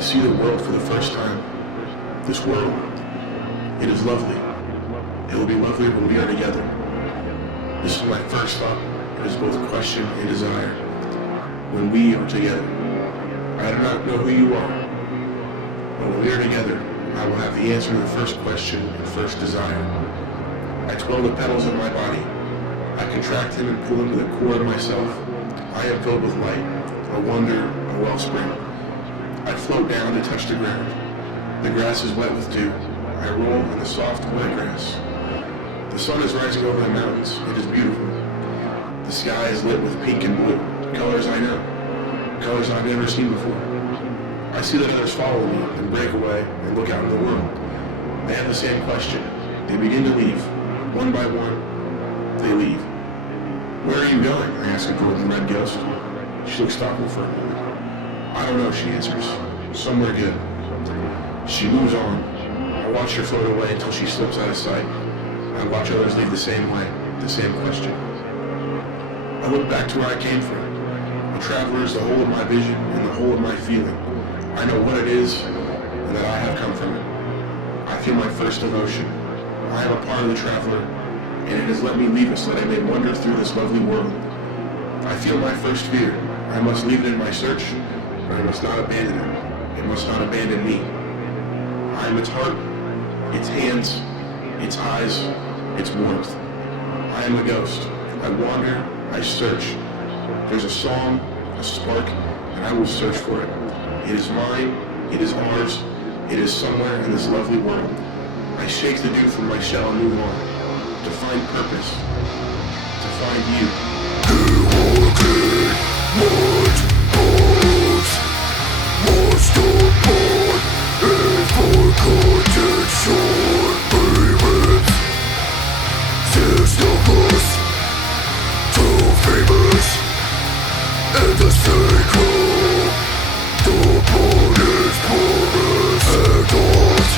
I see the world for the first time. This world, it is lovely. It will be lovely when we are together. This is my first thought. It is both question and desire. When we are together, I do not know who you are, but when we are together, I will have the answer to the first question and first desire. I twirl the petals of my body. I contract him and pull him to the core of myself. I am filled with light, a wonder, a wellspring. I float down to touch the ground. The grass is wet with dew. I roll in the soft, wet grass. The sun is rising over the mountains. It is beautiful. The sky is lit with pink and blue, colors I know, colors I've never seen before. I see that others follow me and break away and look out in the world. They have the same question. They begin to leave. One by one, they leave. Where are you going? I ask a golden red ghost. She looks thoughtful for a moment. I don't know, she answers. Somewhere good. She moves on. I watch her float away until she slips out of sight. I watch others leave the same way, the same question. I look back to where I came from. A traveler is the whole of my vision and the whole of my feeling. I know what it is and that I have come from it. I feel my first emotion. I am a part of the traveler, and it has let me leave it so that I may wander through this lovely world. I feel my first fear. I must leave it in my search, but I must not abandon it. It must not abandon me. I am its heart, its hands, its eyes, its warmth. I am a ghost. I wander, I search. There's a song, a spark, and I will search for it. It is mine, it is ours, it is somewhere in this lovely world. I shake the dew from my shell and move on, to find purpose, to find you. What holds most upon a forgotten shore pavement? There's no us, too famous, and the cycle, the boat is porous and hot,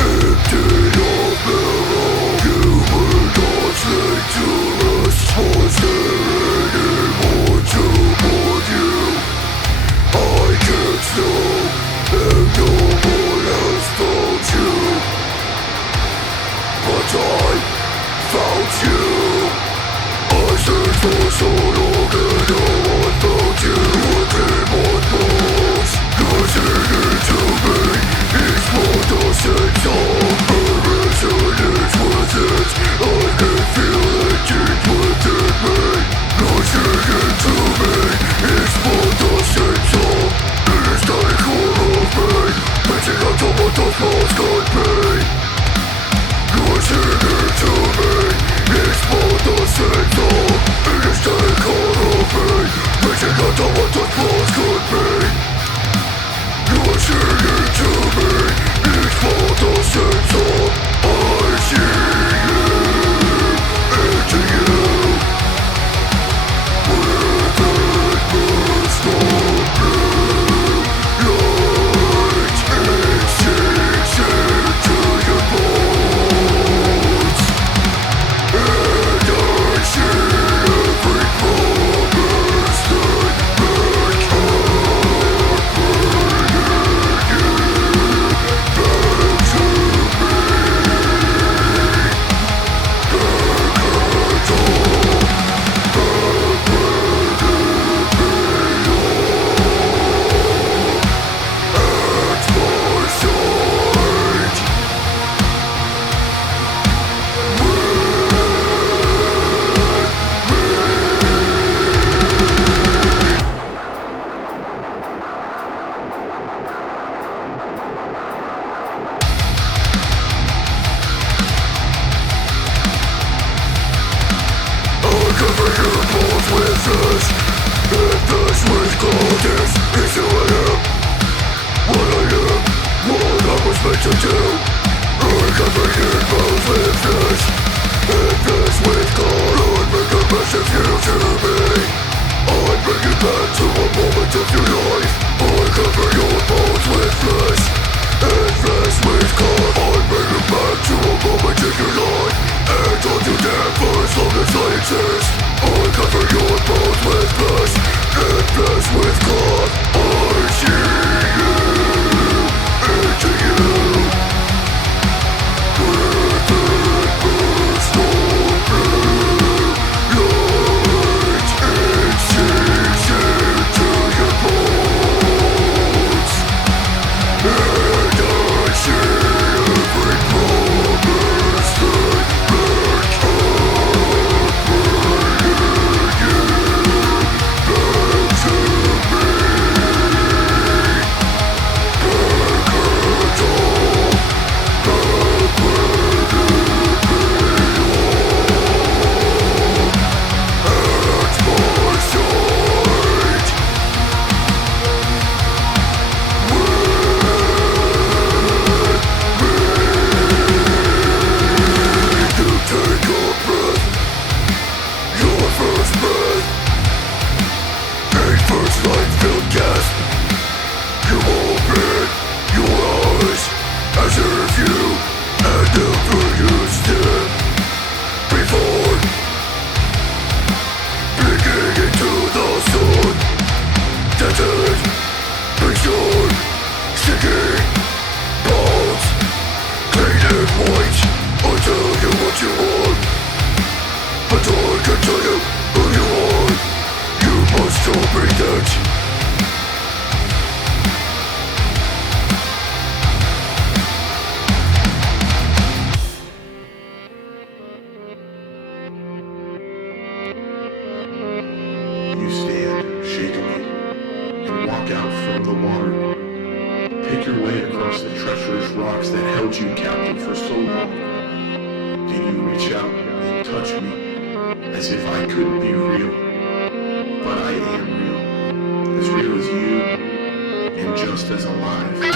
empty of marrow. You will not lay to rest, was there anyone to warn you? I can't know, and no one has found you, but I found you. I searched for so long and no one found you. I came on bones, listening to me. It's more the sense of her resonance with it. I can feel it deep within me. Listening to me. It's more the sense of it is the core of me. Reaching out to what those walls could be. Listening to me. It's more the sense of it is the core of me. Reaching out to what those walls could be. Listening to me. It's more the sense of I see you into you. Within crystal blue light, it sinks into your bones, and I see every promise that make heart bringing you back to I cover your bones with flesh, and flesh with God. I see you. walk out from the water. Pick your way across the treacherous rocks that held you captive for so long. Did you reach out and touch me as if I couldn't be real? But I am real as you, and just as alive.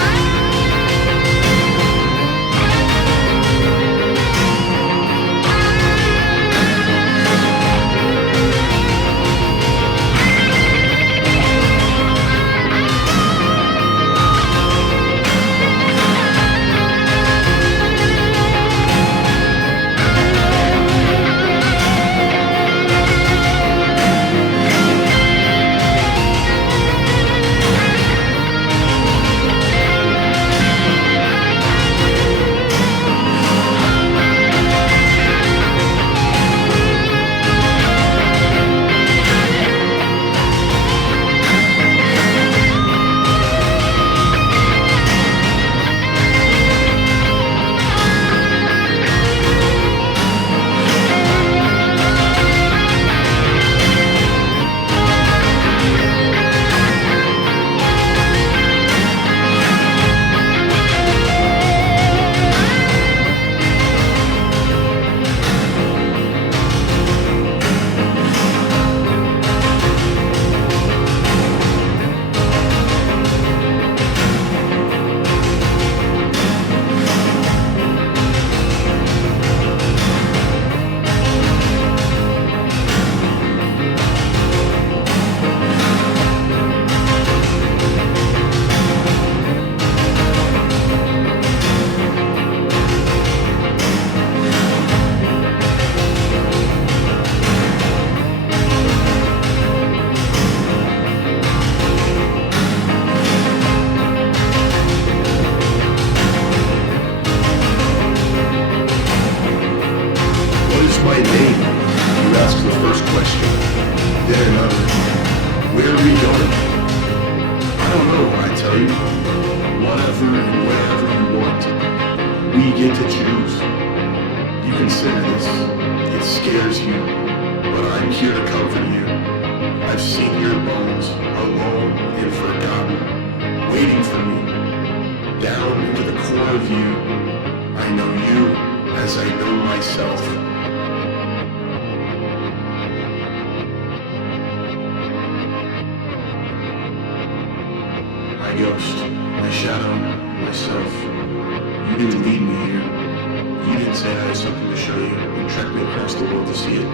My name, you ask the first question, then another. Where are we going? I don't know, I tell you. Whatever and wherever you want. We get to choose. You consider this. It scares you, but I'm here to comfort you. I've seen your bones, alone and forgotten, waiting for me. Down into the core of you, I know you as I know myself. My ghost, my shadow, myself. You didn't lead me here. You didn't say I had something to show you and trek me across the world to see it.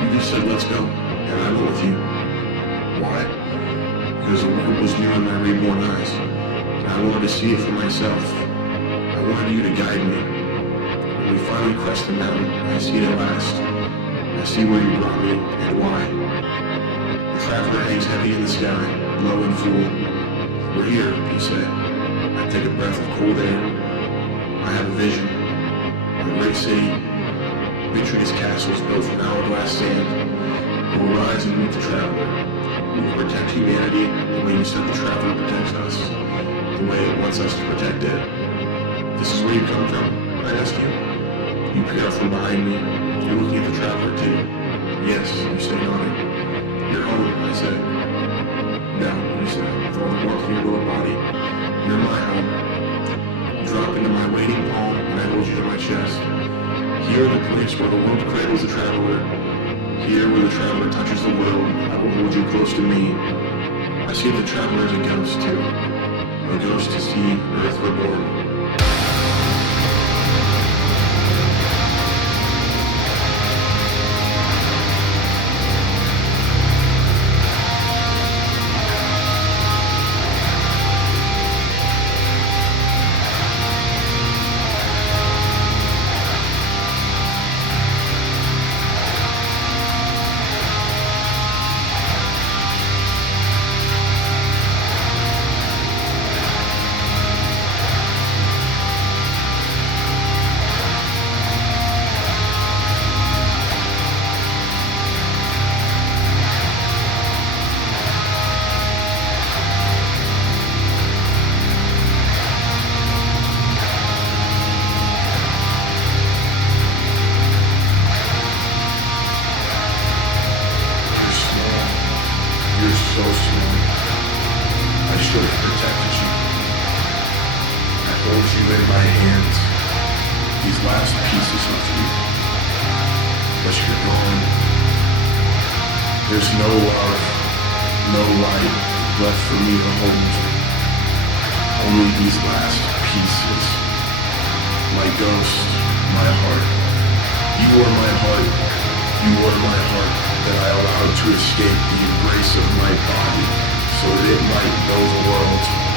You just said, let's go, and I went with you. Why? Because the world was new in my reborn eyes, and I wanted to see it for myself. I wanted you to guide me. When we finally crest the mountain, I see it at last. I see where you brought me and why. The traveler hangs heavy in the sky, low and full. We're here, he said. I take a breath of cold air. I have a vision. A great city. Picturing its castles built from hourglass sand. It will rise and meet the traveler. We will protect humanity the way you said the traveler protects us. The way it wants us to protect it. This is where you come from, I ask you. You peer out from behind me. You're looking at the traveler too. Yes, you say nodding. You're home, I said. No, you said, for all the warmth in your lower body, you're my home. Drop into my waiting palm and I hold you to my chest. Here in the place where the world cradles the traveler. Here where the traveler touches the world, I will hold you close to me. I see the traveler as a ghost too. A ghost to see Earth reborn. protected you. I hold you in my hands, these last pieces of you. But you're gone. There's no love, no light left for me to hold. Only these last pieces. My ghost, my heart. You are my heart. You are my heart that I allowed to escape the embrace of my body so that it might know the world.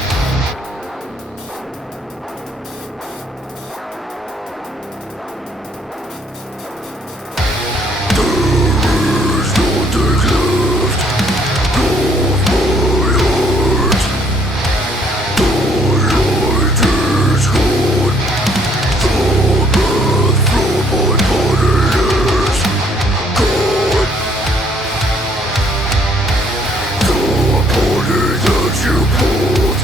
You pulled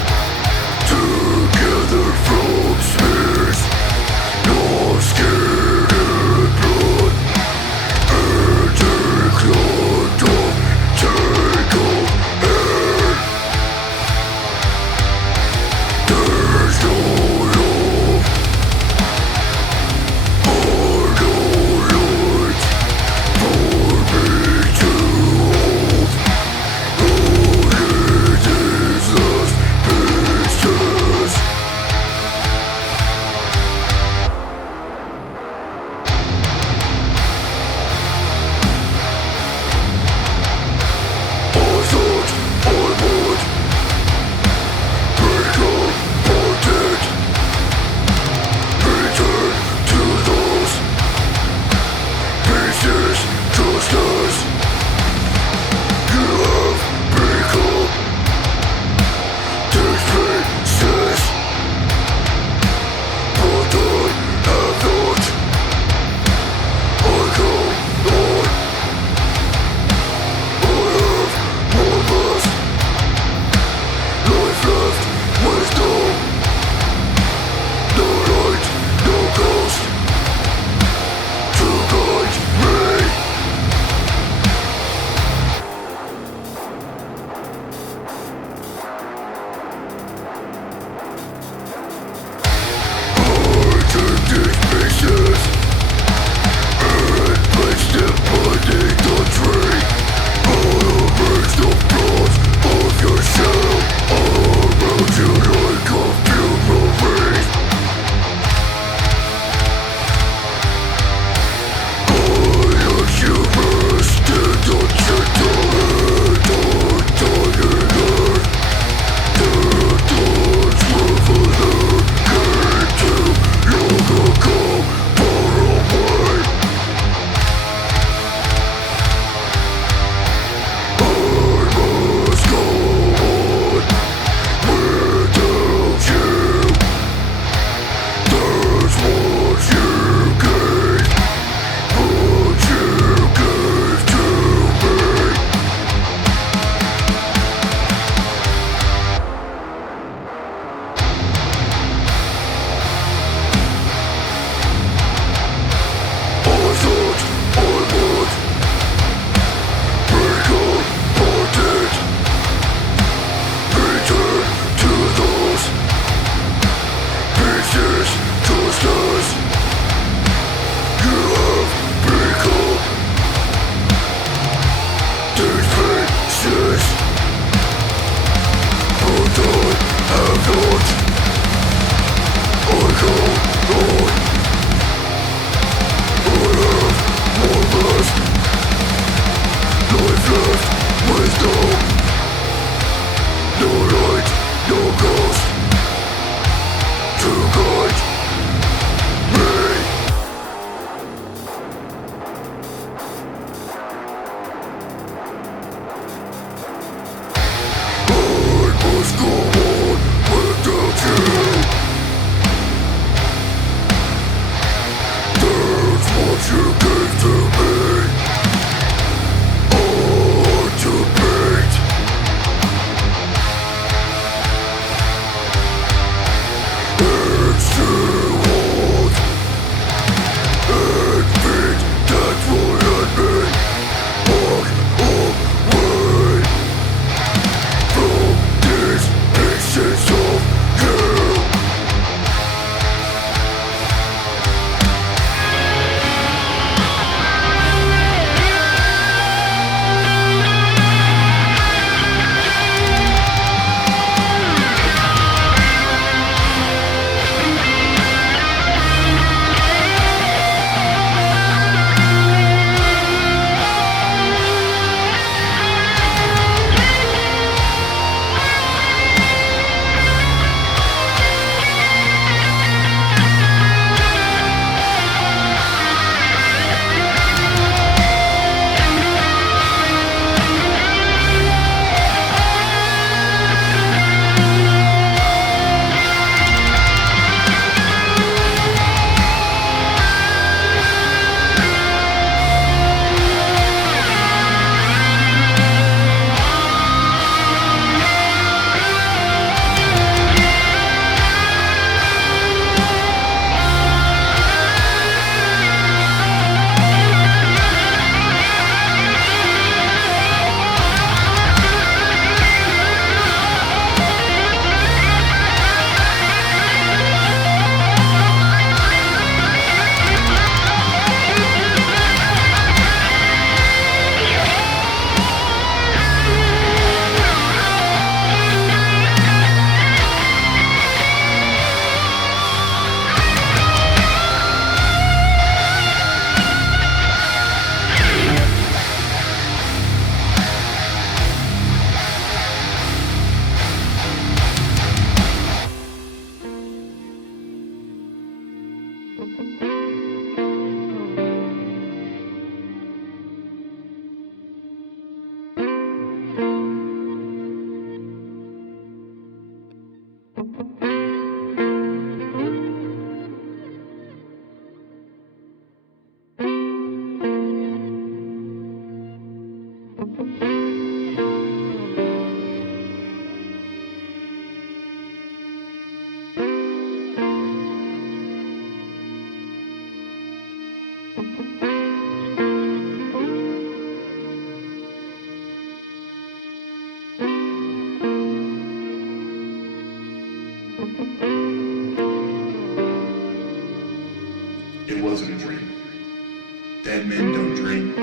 own dream,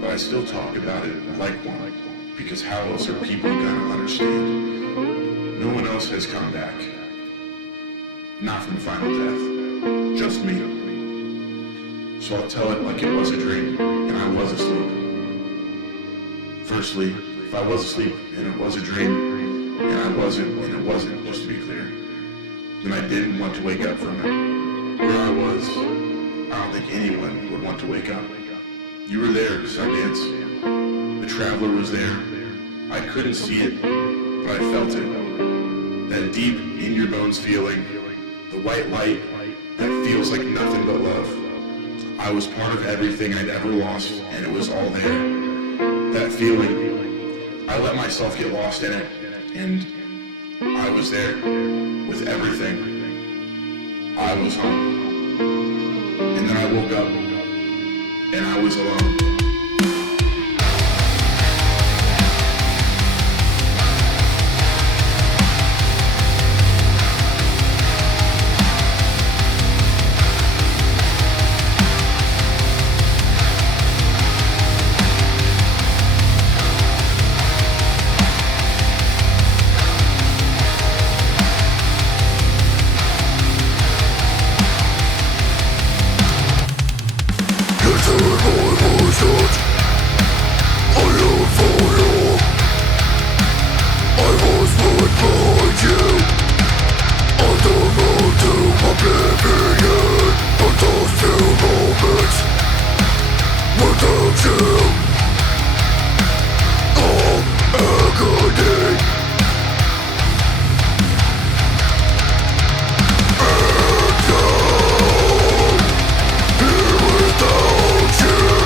but I still talk about it like one, because how else are people gonna understand? No one else has come back. Not from final death. Just me. So I'll tell it like it was a dream, and I was asleep. Firstly, if I was asleep and it was a dream, and I wasn't and it wasn't, just to be clear, then I didn't want to wake up from it. Where I was, I don't think anyone would want to wake up. You were there, Sundance. The Traveler was there. I couldn't see it, but I felt it. That deep, in-your-bones feeling, the white light that feels like nothing but love. I was part of everything I'd ever lost, and it was all there. That feeling, I let myself get lost in it, and I was there with everything. I was home. And then I woke up, and I was alone. You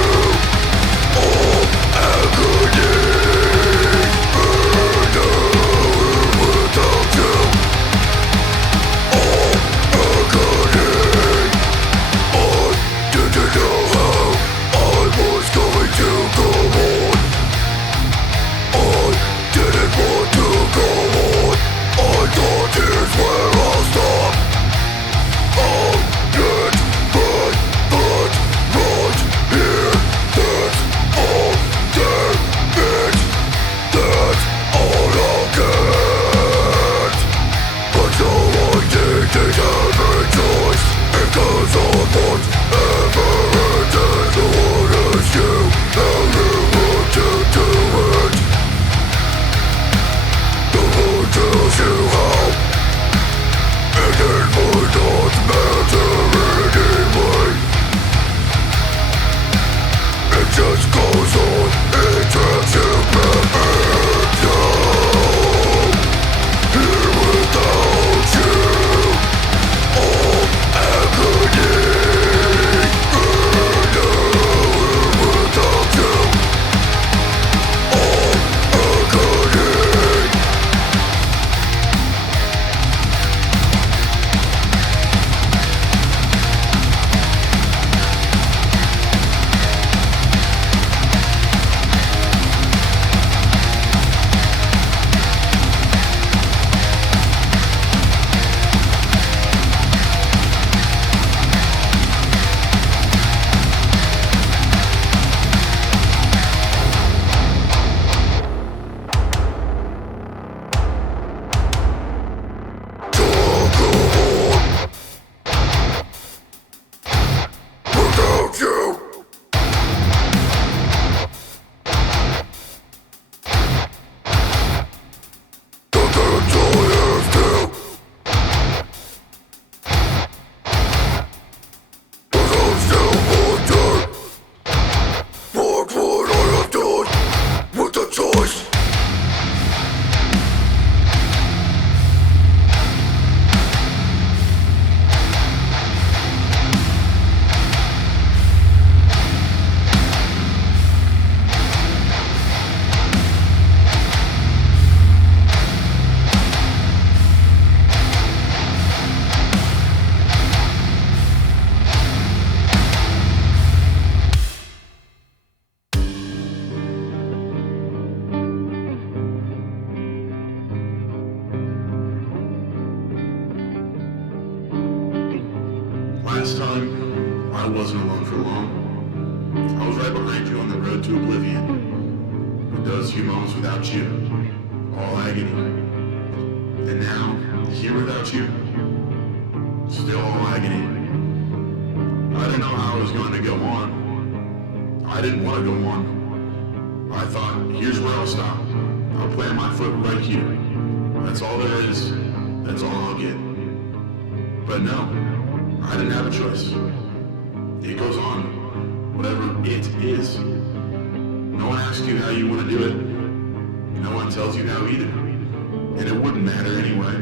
behind you on the road to oblivion. But those few moments without you, all agony. And now, here without you, still all agony. I didn't know how I was going to go on. I didn't want to go on. I thought, here's where I'll stop. I'll plant my foot right here. That's all there is. That's all I'll get. But no, I didn't have a choice. It goes on, whatever it is. No one asks you how you want to do it. No one tells you how either. And it wouldn't matter anyway.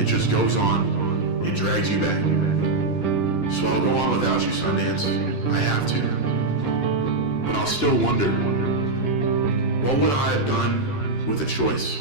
It just goes on. It drags you back. So I'll go on without you, Sundance. I have to. But I'll still wonder, what would I have done with a choice?